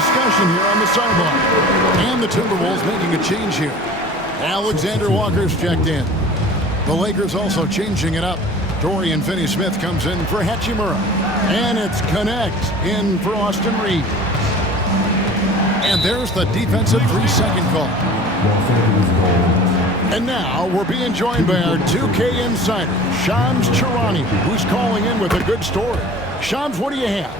discussion here on the sideline. And the Timberwolves making a change here. Alexander Walker's checked in. The Lakers also changing it up. Dorian Finney-Smith comes in for Hachimura. And it's Connect in for Austin Reeves. And there's the defensive 3-second call. And now we're being joined by our 2K insider, Shams Charania, who's calling in with a good story. Shams, what do you have?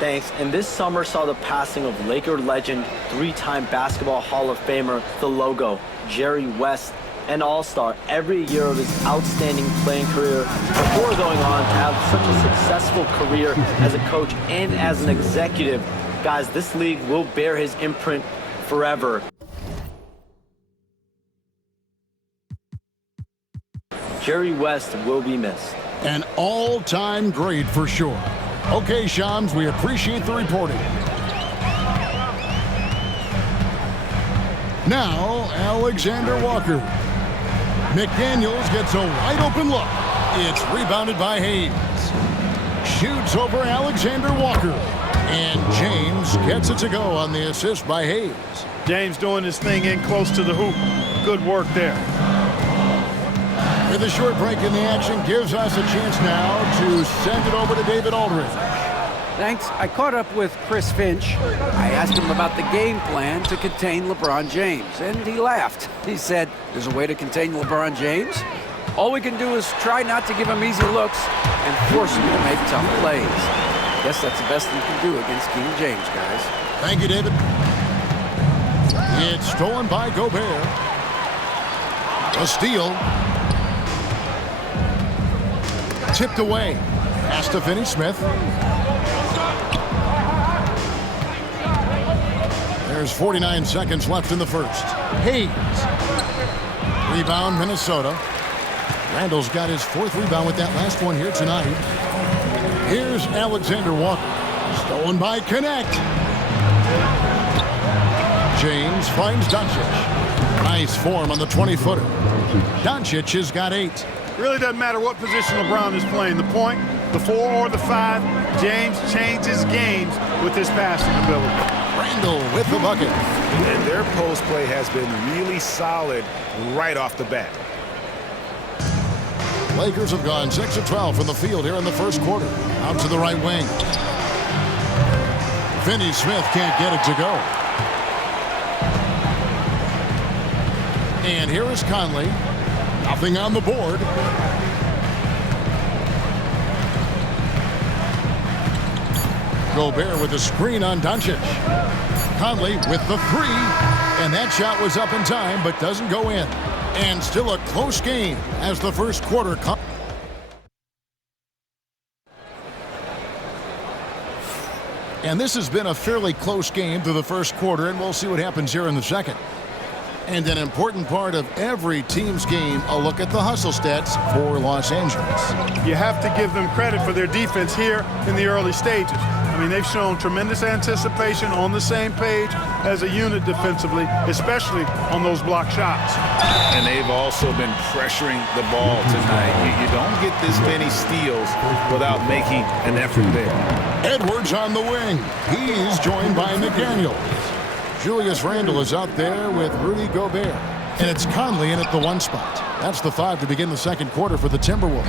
Thanks. And this summer saw the passing of Laker legend, 3-time Basketball Hall of Famer, the logo, Jerry West, an all-star every year of his outstanding playing career before going on to have such a successful career as a coach and as an executive. Guys, this league will bear his imprint forever. Jerry West will be missed. An all-time great for sure. Okay, Shams, we appreciate the reporting. Now, Alexander Walker. McDaniels gets a wide-open look. It's rebounded by Hayes. Shoots over Alexander Walker. And James gets it to go on the assist by Hayes. James doing his thing in close to the hoop. Good work there. With a short break in the action, gives us a chance now to send it over to David Aldridge. Thanks. I caught up with Chris Finch. I asked him about the game plan to contain LeBron James, and he laughed. He said, there's a way to contain LeBron James. All we can do is try not to give him easy looks and force him to make tough plays. Guess that's the best we can do against King James, guys. Thank you, David. It's stolen by Gobert. A steal. Tipped away. Pass to Finney-Smith. There's 49 seconds left in the first. Hayes. Rebound, Minnesota. Randall's got his 4th rebound with that last one here tonight. Here's Alexander Walker. Stolen by Connect. James finds Doncic. Nice form on the 20-footer. Doncic has got 8. Really doesn't matter what position LeBron is playing, the point, the 4 or the 5. James changes games with his passing ability. Randall with the bucket. And their post play has been really solid right off the bat. Lakers have gone 6 of 12 from the field here in the first quarter. Out to the right wing. Finney-Smith can't get it to go. And here is Conley. Nothing on the board. Gobert with a screen on Doncic. Conley with the 3. And that shot was up in time, but doesn't go in. And still a close game as the first quarter comes. And this has been a fairly close game through the first quarter, and we'll see what happens here in the second. And an important part of every team's game, a look at the hustle stats for Los Angeles. You have to give them credit for their defense here in the early stages. I mean, they've shown tremendous anticipation, on the same page as a unit defensively, especially on those block shots. And they've also been pressuring the ball tonight. You don't get this many steals without making an effort there. Edwards on the wing. He's joined by McDaniels. Julius Randle is out there with Rudy Gobert. And it's Conley in at the 1 spot. That's the 5 to begin the second quarter for the Timberwolves.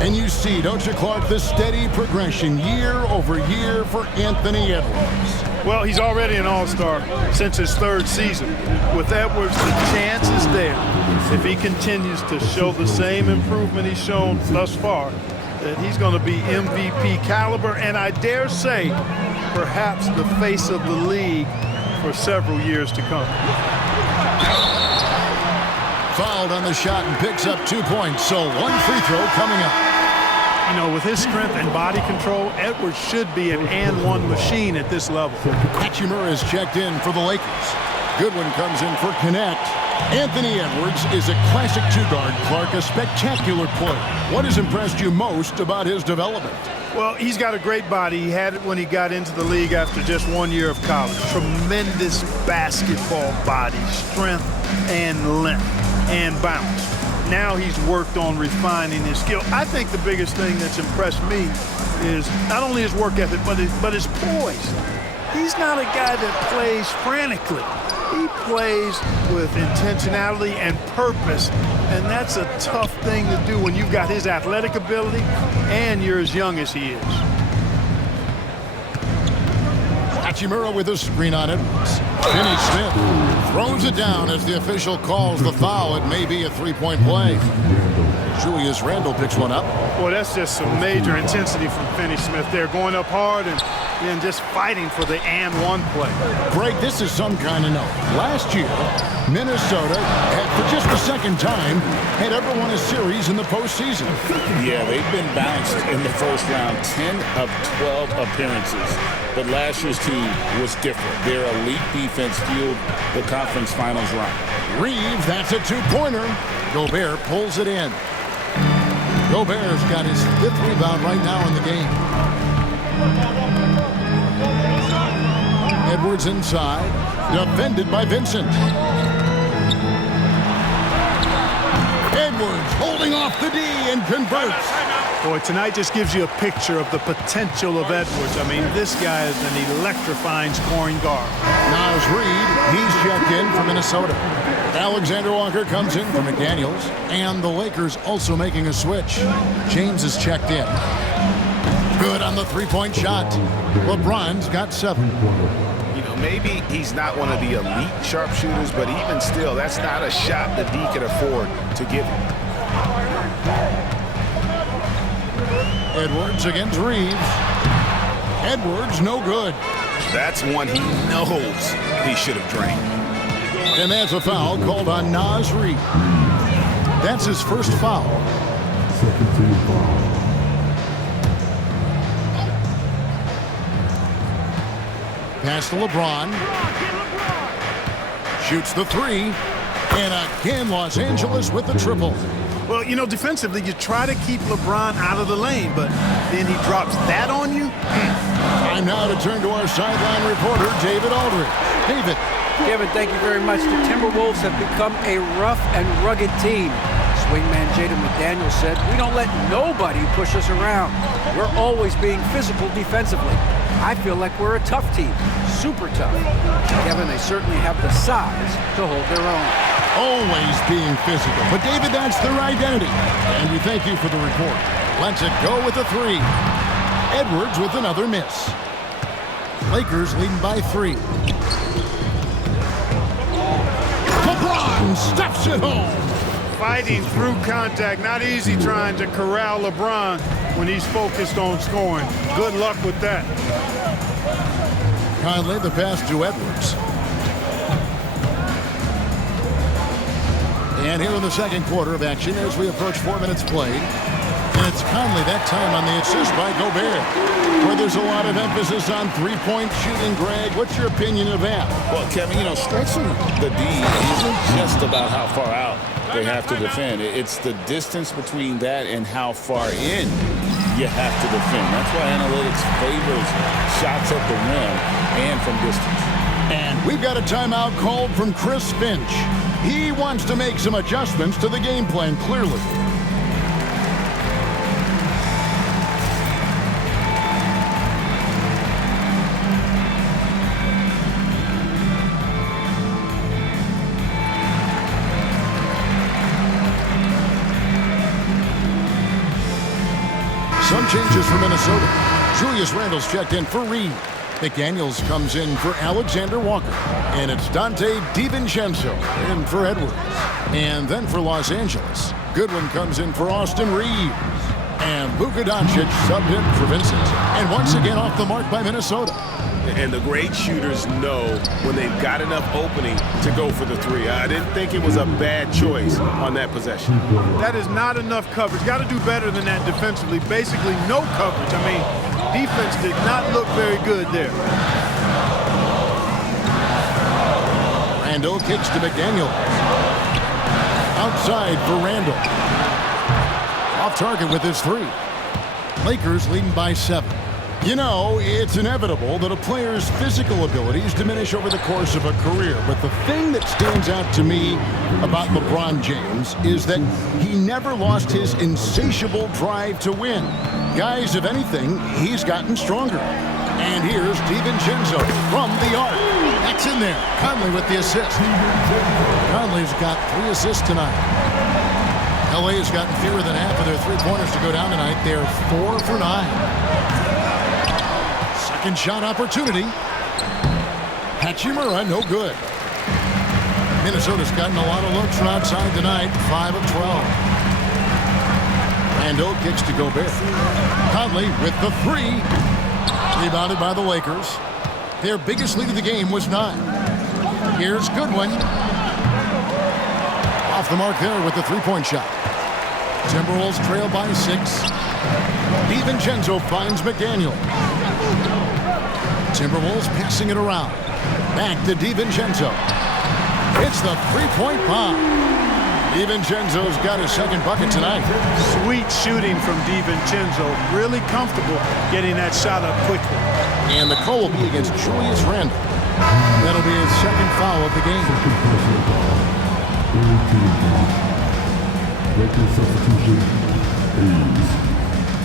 And you see, don't you, Clark, the steady progression year over year for Anthony Edwards. Well, he's already an all-star since his 3rd season. With Edwards, the chance is there, if he continues to show the same improvement he's shown thus far, that he's going to be MVP caliber, and I dare say, perhaps the face of the league for several years to come. Fouled on the shot and picks up 2 points, so 1 free throw coming up. You know, with his strength and body control, Edwards should be an and-one machine at this level. Hachimura is checked in for the Lakers. Goodwin comes in for Connect. Anthony Edwards is a classic 2-guard, Clark, a spectacular player. What has impressed you most about his development? Well, he's got a great body. He had it when he got into the league after just 1 year of college. Tremendous basketball body, strength and length and bounce. Now he's worked on refining his skill. I think the biggest thing that's impressed me is not only his work ethic, but his poise. he's not a guy that plays frantically. He plays with intentionality and purpose, and that's a tough thing to do when you've got his athletic ability and you're as young as he is. Hachimura with a screen on Edwards. Finney Smith throws it down as the official calls the foul. It may be a three-point play. Julius Randle picks one up. Boy, that's just some major intensity from Finney Smith there, going up hard and then just fighting for the and one play. Greg, this is some kind of note. Last year, Minnesota had, for just the second time, had ever won a series in the postseason. Yeah, they've been bounced in the first round, 10 of 12 appearances. But last year's team was different. Their elite defense fueled the conference finals run. Reeves, that's a two-pointer. Gobert pulls it in. Gobert's got his 5th rebound right now in the game. Edwards inside, defended by Vincent. Edwards holding off the D and converts. Boy, tonight just gives you a picture of the potential of Edwards. I mean, this guy is an electrifying scoring guard. Naz Reid, he's checked in for Minnesota. Alexander Walker comes in for McDaniels, and the Lakers also making a switch. James is checked in. Good on the three-point shot. LeBron's got 7. You know, maybe he's not one of the elite sharpshooters, but even still, that's not a shot that D can afford to give him. Edwards against Reeves. Edwards, no good. That's one he knows he should have drained. And that's a foul called on Naz Reid. That's his first foul. Pass to LeBron. Shoots the 3. And again, Los Angeles with the triple. Well, you know, defensively, you try to keep LeBron out of the lane, but then he drops that on you. Time now to turn to our sideline reporter, David Aldridge. David. Kevin, thank you very much. The Timberwolves have become a rough and rugged team. Swingman Jaden McDaniels said, "We don't let nobody push us around. We're always being physical defensively. I feel like we're a tough team, super tough." Kevin, they certainly have the size to hold their own. Always being physical. But, David, that's their identity. And we thank you for the report. Let's it go with a 3. Edwards with another miss. Lakers leading by 3. LeBron stuffs it home. Fighting through contact. Not easy trying to corral LeBron when he's focused on scoring. Good luck with that. Conley, the pass to Edwards. And here in the second quarter of action as we approach 4 minutes played. And it's Conley that time on the assist by Gobert. Where there's a lot of emphasis on three-point shooting, Greg. What's your opinion of that? Well, Kevin, you know, stretching the D isn't just about how far out they have to defend. It's the distance between that and how far in you have to defend. That's why analytics favors shots at the rim and from distance. And we've got a timeout called from Chris Finch. He wants to make some adjustments to the game plan, clearly. Some changes for Minnesota. Julius Randle's checked in for Reed. McDaniels comes in for Alexander Walker. And it's Dante DiVincenzo in for Edwards. And then for Los Angeles, Goodwin comes in for Austin Reeves. And Luka Doncic subbed in for Vincent. And once again off the mark by Minnesota. And the great shooters know when they've got enough opening to go for the 3. I didn't think it was a bad choice on that possession. That is not enough coverage. Got to do better than that defensively. Basically, no coverage. I mean, defense did not look very good there. Randle kicks to McDaniels. Outside for Randle. Off target with his 3. Lakers leading by 7. You know, it's inevitable that a player's physical abilities diminish over the course of a career. But the thing that stands out to me about LeBron James is that he never lost his insatiable drive to win. Guys, if anything, he's gotten stronger. And here's DiVincenzo from the arc. That's in there. Conley with the assist. Conley's got 3 assists tonight. LA has gotten fewer than half of their three-pointers to go down tonight. They're 4 for 9. Second shot opportunity. Hachimura, no good. Minnesota's gotten a lot of looks from outside tonight. 5 of 12. Randall kicks to Gobert. Conley with the 3. Rebounded by the Lakers. Their biggest lead of the game was 9. Here's Goodwin. Off the mark there with the three-point shot. Timberwolves trail by 6. DiVincenzo finds McDaniel. Timberwolves passing it around. Back to DiVincenzo. It's the three-point bomb. DiVincenzo's got his second bucket tonight. Sweet shooting from DiVincenzo. Really comfortable getting that shot up quickly. And the call will be against Julius Randle. That'll be his second foul of the game. Breaking substitution,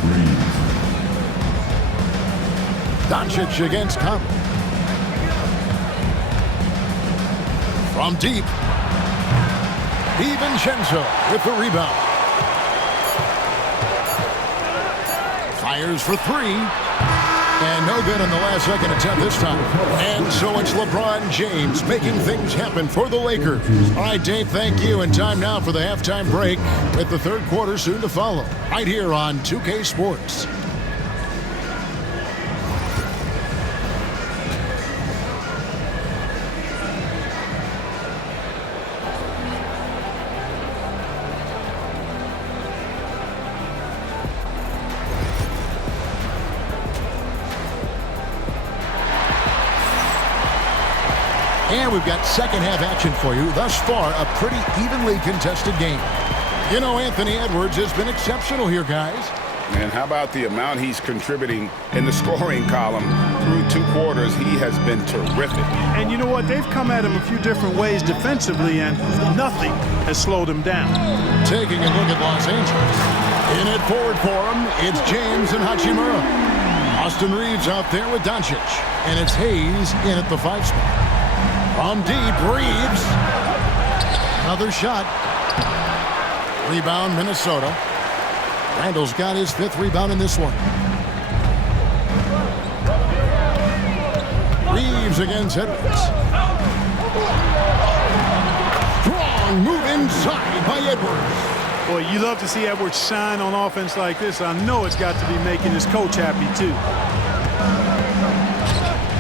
Reeves. Doncic against Conley. From deep. DiVincenzo with the rebound. Fires for 3. And no good on the last second attempt this time. And so it's LeBron James making things happen for the Lakers. All right, Dave, thank you. And time now for the halftime break with the third quarter soon to follow. Right here on 2K Sports. And we've got second half action for you. Thus far, a pretty evenly contested game. You know, Anthony Edwards has been exceptional here, guys. And how about the amount he's contributing in the scoring column through 2 quarters? He has been terrific. And you know what? They've come at him a few different ways defensively, and nothing has slowed him down. Taking a look at Los Angeles. In it forward for him, it's James and Hachimura. Austin Reeves out there with Doncic. And it's Hayes in at the 5 spot. From deep, Reeves. Another shot. Rebound, Minnesota. Randall's got his 5th rebound in this one. Reeves against Edwards. Strong move inside by Edwards. Boy, you love to see Edwards shine on offense like this. I know it's got to be making his coach happy, too.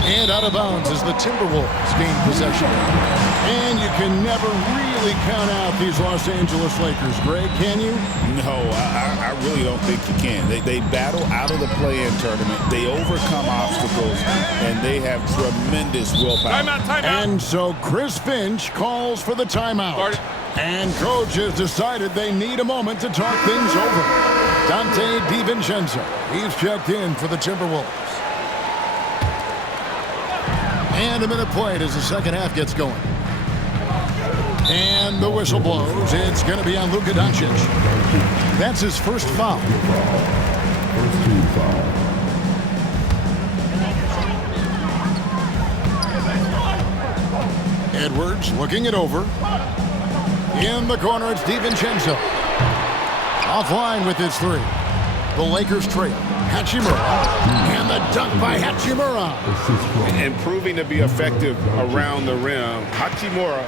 And out of bounds as the Timberwolves gain possession. And you can never really count out these Los Angeles Lakers, Greg, can you? No, I really don't think you can. They battle out of the play-in tournament. They overcome obstacles, and they have tremendous willpower. Timeout. And so Chris Finch calls for the timeout. And coach has decided they need a moment to talk things over. Dante DiVincenzo, he's checked in for the Timberwolves. And a minute played as the second half gets going. And the whistle blows. It's going to be on Luka Doncic. That's his first foul. First team foul. Edwards looking it over. In the corner, it's DiVincenzo. Offline with his 3. The Lakers trail. Hachimura. And the dunk by Hachimura. And proving to be effective around the rim. Hachimura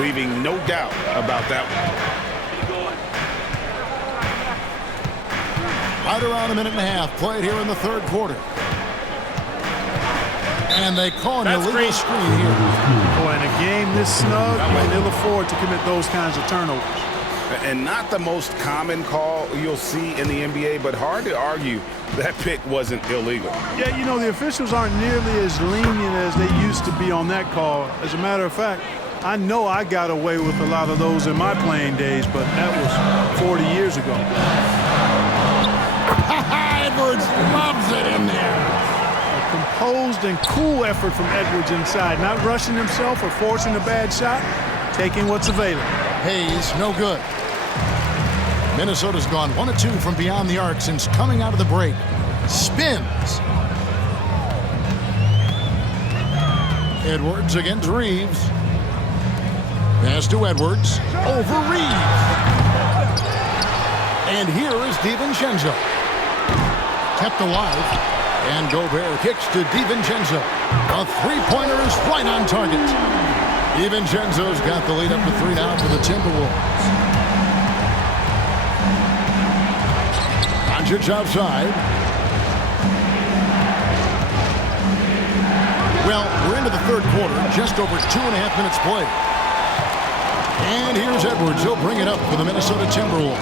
leaving no doubt about that one. Right around a minute and a half played here in the third quarter. And they call an illegal screen here. Boy, in a game this snug, they'll afford to commit those kinds of turnovers. And not the most common call you'll see in the NBA, but hard to argue that pick wasn't illegal. Yeah, you know, the officials aren't nearly as lenient as they used to be on that call. As a matter of fact, I know I got away with a lot of those in my playing days, but that was 40 years ago. Edwards loves it in there. A composed and cool effort from Edwards inside, not rushing himself or forcing a bad shot, taking what's available. Hayes, no good. Minnesota's gone 1 of 2 from beyond the arc since coming out of the break. Spins. Edwards against Reeves. Pass to Edwards. Over Reeves. And here is DiVincenzo. Kept alive. And Gobert kicks to DiVincenzo. A three-pointer is right on target. DiVincenzo's got the lead up to 3 now for the Timberwolves. Doncic outside. Well, we're into the third quarter, just over 2.5 minutes played. And here's Edwards. He'll bring it up for the Minnesota Timberwolves.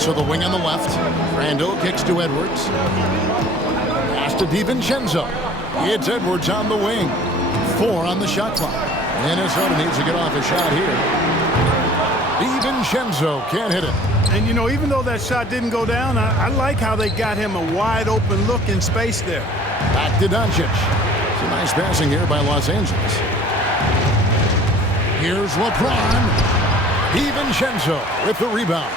To the wing on the left. Randall kicks to Edwards. Pass to DiVincenzo. It's Edwards on the wing. 4 on the shot clock. Minnesota needs to get off a shot here. DiVincenzo can't hit it. And, you know, even though that shot didn't go down, I like how they got him a wide-open look in space there. Back to Doncic. It's a nice passing here by Los Angeles. Here's LeBron. DiVincenzo with the rebound.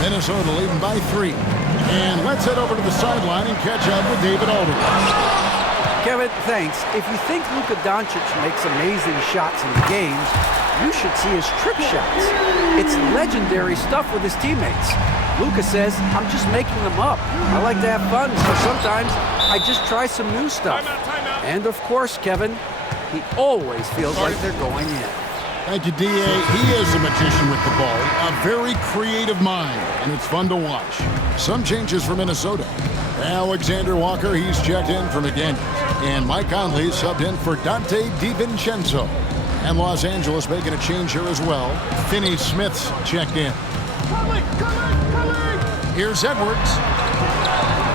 Minnesota leading by 3. And let's head over to the sideline and catch up with David Aldridge. Kevin, thanks. If you think Luka Doncic makes amazing shots in the games, you should see his trick shots. It's legendary stuff with his teammates. Luka says, I'm just making them up. I like to have fun, so sometimes I just try some new stuff. And of course, Kevin, he always feels like they're going in. Thank you, D.A. He is a magician with the ball, a very creative mind, and it's fun to watch. Some changes for Minnesota. Alexander Walker, he's checked in for McDaniels. And Mike Conley subbed in for Dante DiVincenzo. And Los Angeles making a change here as well. Finney Smith's checked in. Here's Edwards.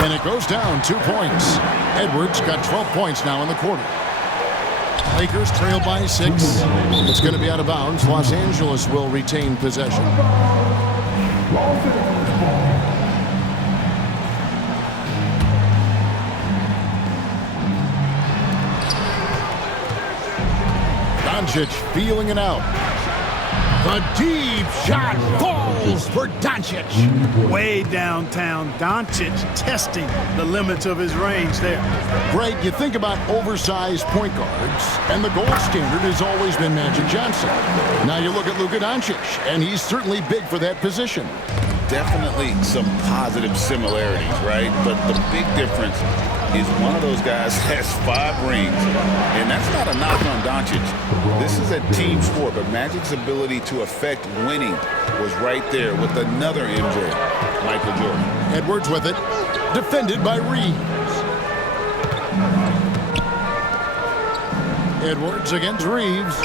And it goes down 2 points. Edwards got 12 points now in the quarter. Lakers trail by 6. It's going to be out of bounds. Los Angeles will retain possession. Doncic feeling it out. The deep shot falls for Doncic. Way downtown, Doncic testing the limits of his range there. Greg, you think about oversized point guards, and the gold standard has always been Magic Johnson. Now you look at Luka Doncic, and he's certainly big for that position. Definitely some positive similarities, right? But the big difference is one of those guys has 5 rings, and that's not a knock on Doncic. This is a team sport, but Magic's ability to affect winning was right there with another MJ, Michael Jordan. Edwards with it, defended by Reeves. Edwards against Reeves.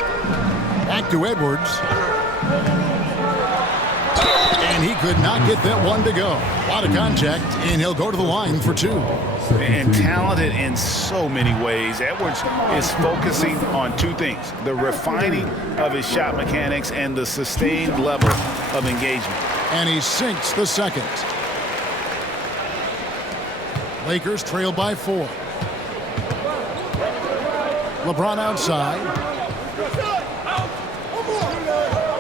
Back to Edwards. And he could not get that one to go. A lot of contact, and he'll go to the line for 2. And talented in so many ways. Edwards is focusing on 2 things: the refining of his shot mechanics and the sustained level of engagement. And he sinks the second. Lakers trail by 4. LeBron outside.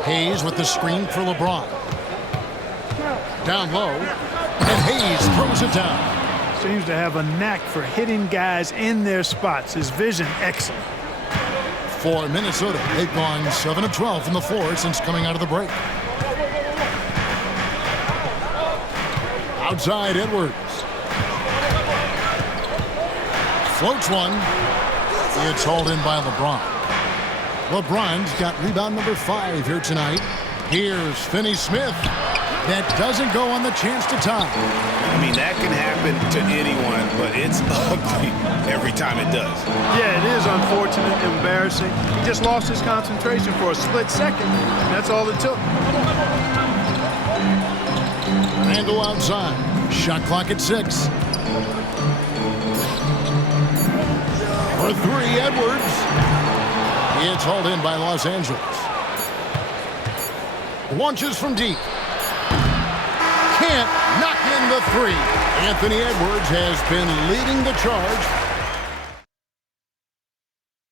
Hayes with the screen for LeBron. Down low, and Hayes throws it down. Seems to have a knack for hitting guys in their spots. His vision excellent. For Minnesota, they've gone 7 of 12 from the floor since coming out of the break. Outside Edwards. Floats one. It's hauled in by LeBron. LeBron's got rebound number 5 here tonight. Here's Finney Smith. That doesn't go on the chance to tie. I mean, that can happen to anyone, but it's ugly every time it does. Yeah, it is unfortunate, embarrassing. He just lost his concentration for a split second, and that's all it took. Randall outside. Shot clock at 6. For 3, Edwards. It's hauled in by Los Angeles. Launches from deep. Can't knock in the 3. Anthony Edwards has been leading the charge.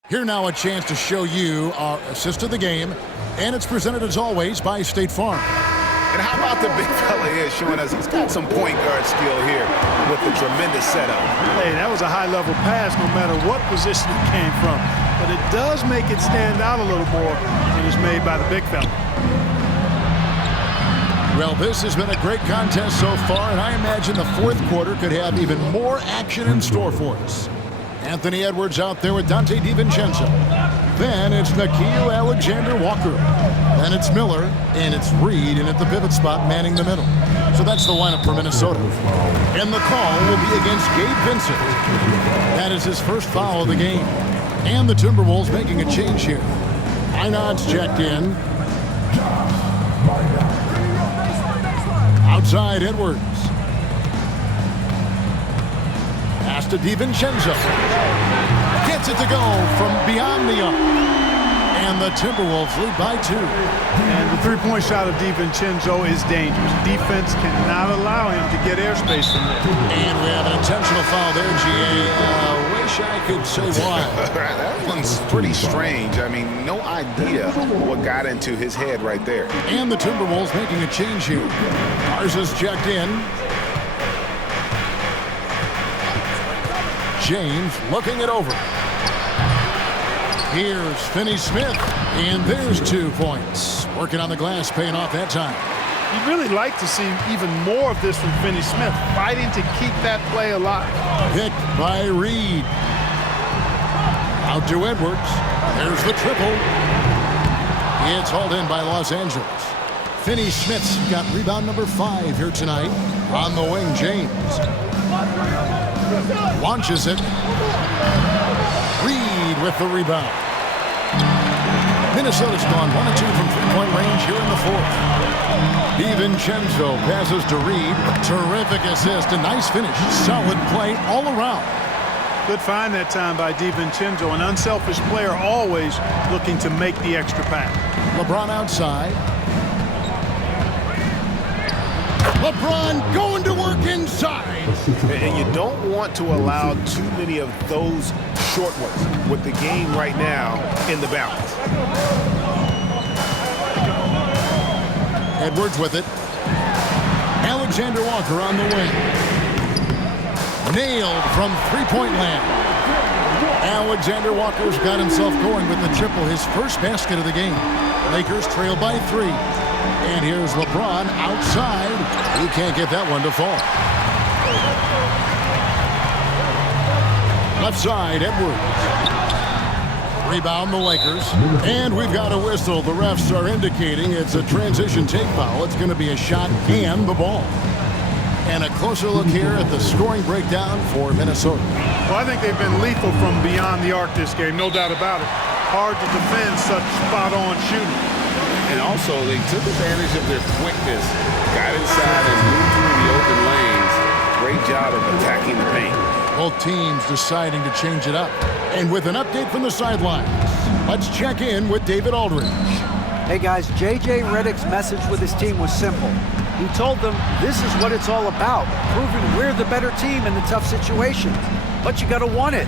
Here now a chance to show you our assist of the game, and it's presented as always by State Farm. And how about the big fella here showing us he's got some point guard skill here with the tremendous setup. Hey, that was a high-level pass no matter what position it came from. But it does make it stand out a little more when it's made by the big fella. Well, this has been a great contest so far, and I imagine the fourth quarter could have even more action in store for us. Anthony Edwards out there with Dante DiVincenzo. Then it's Nickeil Alexander-Walker. Then it's Miller, and it's Reed, and at the pivot spot, manning the middle. So that's the lineup for Minnesota. And the call will be against Gabe Vincent. That is his first foul of the game. And the Timberwolves making a change here. Einod's checked in. Outside Edwards. Pass to DiVincenzo. Gets it to go from beyond the arc. And the Timberwolves lead by 2. And the three-point shot of DiVincenzo is dangerous. Defense cannot allow him to get airspace from there. And we have an intentional foul there, GA. Wish I could say why. That one's pretty strange. I mean, no idea what got into his head right there. And the Timberwolves making a change here. Garza's checked in. James looking it over. Here's Finney-Smith, and there's 2 points. Working on the glass, paying off that time. You'd really like to see even more of this from Finney-Smith, fighting to keep that play alive. Picked by Reed. Out to Edwards. There's the triple. It's hauled in by Los Angeles. Finney-Smith's got rebound number 5 here tonight. On the wing, James. Launches it. Reed with the rebound. Minnesota's gone 1 of 2 from three-point range here in the fourth. DiVincenzo passes to Reed. Terrific assist, a nice finish. Solid play all around. Good find that time by DiVincenzo, an unselfish player always looking to make the extra pass. LeBron outside. LeBron going to work inside. And you don't want to allow too many of those short ones with the game right now in the balance. Edwards with it. Alexander Walker on the wing. Nailed from three-point land. Alexander Walker's got himself going with the triple, his first basket of the game. Lakers trail by 3. And here's LeBron outside. He can't get that one to fall. Left side, Edwards. Rebound the Lakers. And we've got a whistle. The refs are indicating it's a transition take foul. It's going to be a shot and the ball. And a closer look here at the scoring breakdown for Minnesota. Well, I think they've been lethal from beyond the arc this game, no doubt about it. Hard to defend such spot-on shooting. And also, they took advantage of their quickness, got inside and moved through the open lanes. Great job of attacking the paint. Both teams deciding to change it up. And with an update from the sidelines, let's check in with David Aldridge. Hey guys, J.J. Redick's message with his team was simple. He told them this is what it's all about, proving we're the better team in the tough situations. But you gotta want it.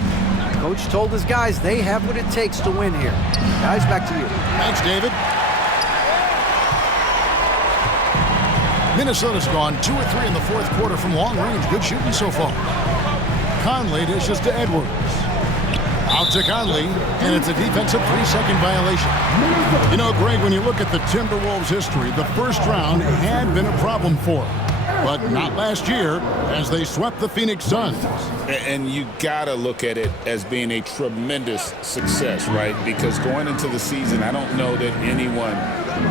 Coach told his guys they have what it takes to win here. Guys, back to you. Thanks, David. Minnesota's gone 2 or 3 in the fourth quarter from long range. Good shooting so far. Conley dishes to Edwards. Out to Conley, and it's a defensive 3-second violation. You know, Greg, when you look at the Timberwolves' history, the first round had been a problem for them, but not last year as they swept the Phoenix Suns. And you got to look at it as being a tremendous success, right? Because going into the season, I don't know that anyone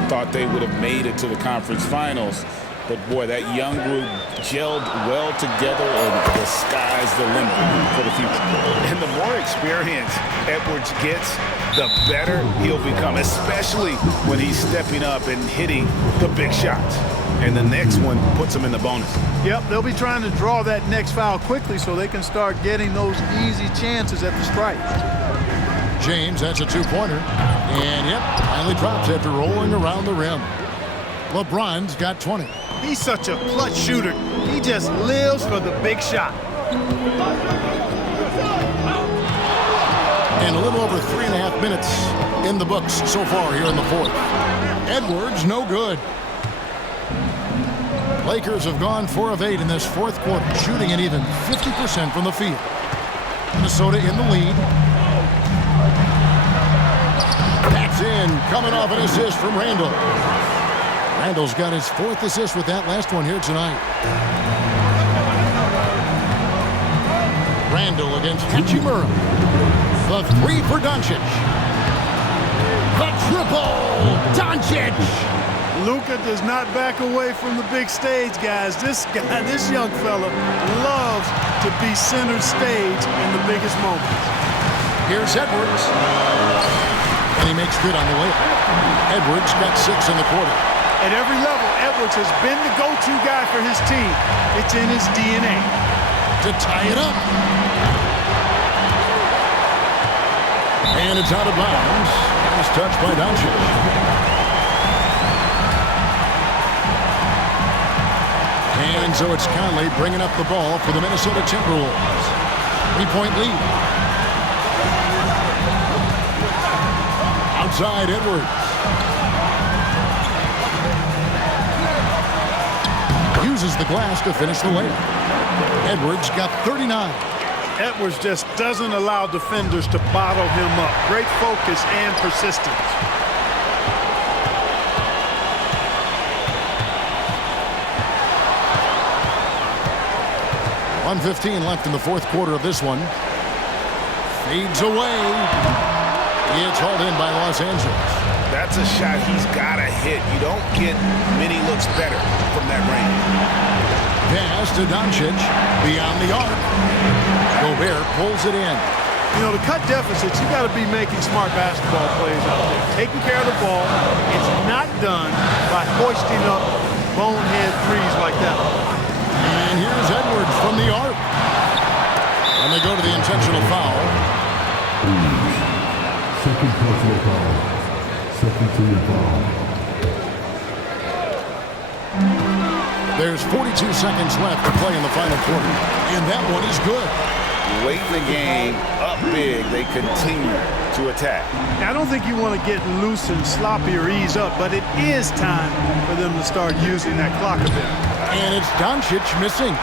thought they would have made it to the conference finals. But, boy, that young group gelled well together, and the sky's the limit for the future. And the more experience Edwards gets, the better he'll become, especially when he's stepping up and hitting the big shots. And the next one puts him in the bonus. Yep, they'll be trying to draw that next foul quickly so they can start getting those easy chances at the strike. James, that's a 2-pointer. And, yep, finally drops after rolling around the rim. LeBron's got 20. He's such a clutch shooter. He just lives for the big shot. And a little over 3.5 minutes in the books so far here in the fourth. Edwards, no good. Lakers have gone 4 of 8 in this fourth quarter, shooting an even 50% from the field. Minnesota in the lead. That's in, coming off an assist from Randall. Randall's got his 4th assist with that last one here tonight. Randall against Hachimura. The 3 for Doncic. The triple, Doncic. Luka does not back away from the big stage, guys. This young fella loves to be center stage in the biggest moments. Here's Edwards. And he makes good on the layup. Edwards got 6 in the quarter. At every level, Edwards has been the go-to guy for his team. It's in his DNA. To tie it up. And it's out of bounds. Nice touch by Doncic. And so it's Conley bringing up the ball for the Minnesota Timberwolves. 3-point lead. Outside Edwards. Uses the glass to finish the layup. Edwards got 39. Edwards just doesn't allow defenders to bottle him up. Great focus and persistence. .115 left in the fourth quarter of this one. Fades away. It's hauled in by Los Angeles. That's a shot he's got to hit. You don't get many looks better from that range. Pass to Doncic. Beyond the arc. Gobert pulls it in. You know, to cut deficits, you got to be making smart basketball plays out there. Taking care of the ball. It's not done by hoisting up bonehead threes like that. And here's Edwards from the arc. And they go to the intentional foul. Second personal foul. Second team foul. There's 42 seconds left to play in the final quarter. And that one is good. Late in the game, up big, they continue to attack. I don't think you want to get loose and sloppy or ease up, but it is time for them to start using that clock a bit. And it's Doncic missing.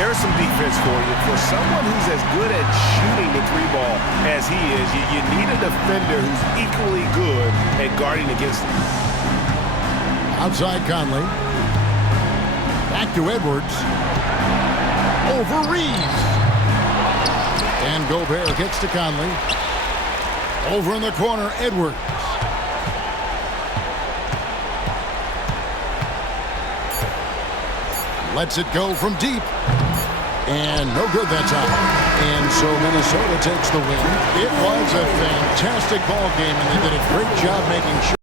There's some defense for you. For someone who's as good at shooting the 3-ball as he is, you need a defender who's equally good at guarding against him. Outside Conley. Back to Edwards. Over Reeves. And Gobert gets to Conley. Over in the corner, Edwards. Lets it go from deep. And no good that time. And so Minnesota takes the win. It was a fantastic ball game, and they did a great job making sure